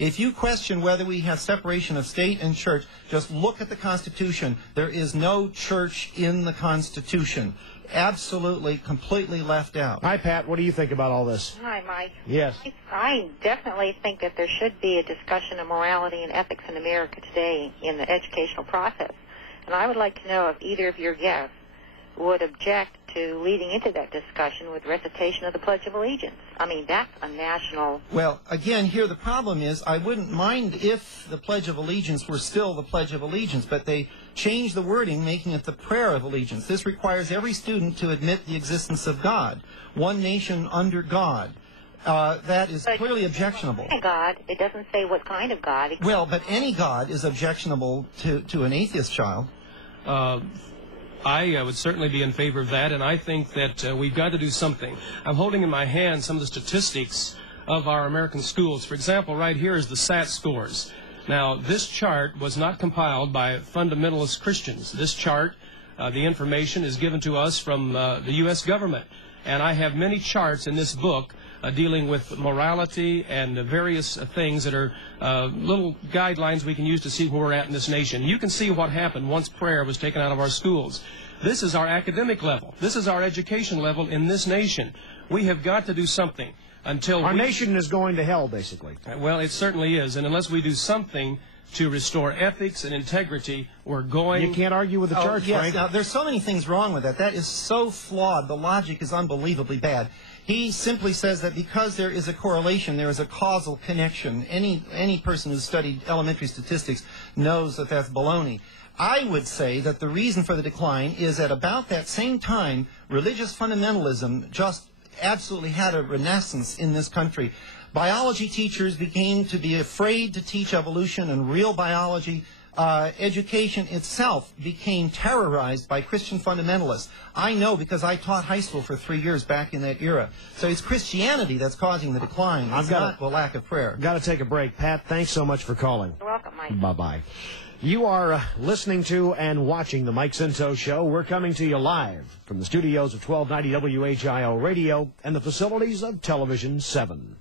If you question whether we have separation of state and church, just look at the Constitution. There is no church in the Constitution. Absolutely, completely left out. Hi, Pat. What do you think about all this? Hi, Mike. Yes. I definitely think that there should be a discussion of morality and ethics in America today in the educational process. And I would like to know if either of your guests would object to leading into that discussion with recitation of the Pledge of Allegiance. I mean, that's a national... Well, again, here the problem is I wouldn't mind if the Pledge of Allegiance were still the Pledge of Allegiance, but they changed the wording, making it the Prayer of Allegiance. This requires every student to admit the existence of God, one nation under God. That is clearly objectionable. God, it doesn't say what kind of God. Well, but any God is objectionable to an atheist child. I would certainly be in favor of that, and I think that we've got to do something. I'm holding in my hand some of the statistics of our American schools. For example, right here is the SAT scores. Now, this chart was not compiled by fundamentalist Christians. This chart, the information is given to us from the U.S. government. And I have many charts in this book dealing with morality and various things that are little guidelines we can use to see where we're at in this nation. You can see what happened once prayer was taken out of our schools. This is our academic level. This is our education level in this nation. We have got to do something until our nation is going to hell, basically. Well, it certainly is. And unless we do something to restore ethics and integrity, we're going... You can't argue with the church, yes. Frank. Now, there's so many things wrong with that. That is so flawed. The logic is unbelievably bad. He simply says that because there is a correlation, there is a causal connection. Any person who's studied elementary statistics knows that that's baloney. I would say that the reason for the decline is at about that same time, religious fundamentalism just absolutely had a renaissance in this country. Biology teachers began to be afraid to teach evolution and real biology. Education itself became terrorized by Christian fundamentalists. I know because I taught high school for 3 years back in that era. So it's Christianity that's causing the decline. It's not the lack of prayer. Got to take a break. Pat, thanks so much for calling. You're welcome, Mike. Bye-bye. You are listening to and watching The Mike Scinto Show. We're coming to you live from the studios of 1290 WHIO Radio and the facilities of Television 7.